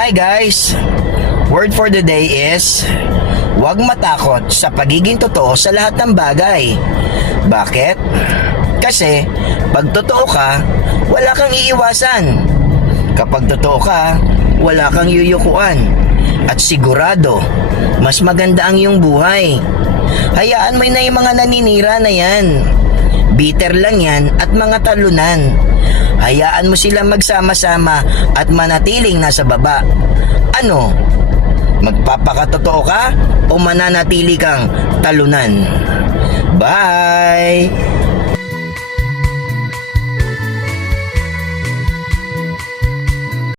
Hi guys! Word for the day is, huwag matakot sa pagiging totoo sa lahat ng bagay. Bakit? Kasi, pag totoo ka, wala kang iiwasan. Kapag totoo ka, wala kang yuyukuan. At sigurado, mas maganda ang iyong buhay. Hayaan mo na yung mga naninira na yan. Bitter lang yan at mga talunan. Hayaan mo silang magsama-sama at manatiling nasa baba. Ano? Magpapakatotoo ka o mananatili kang talunan? Bye!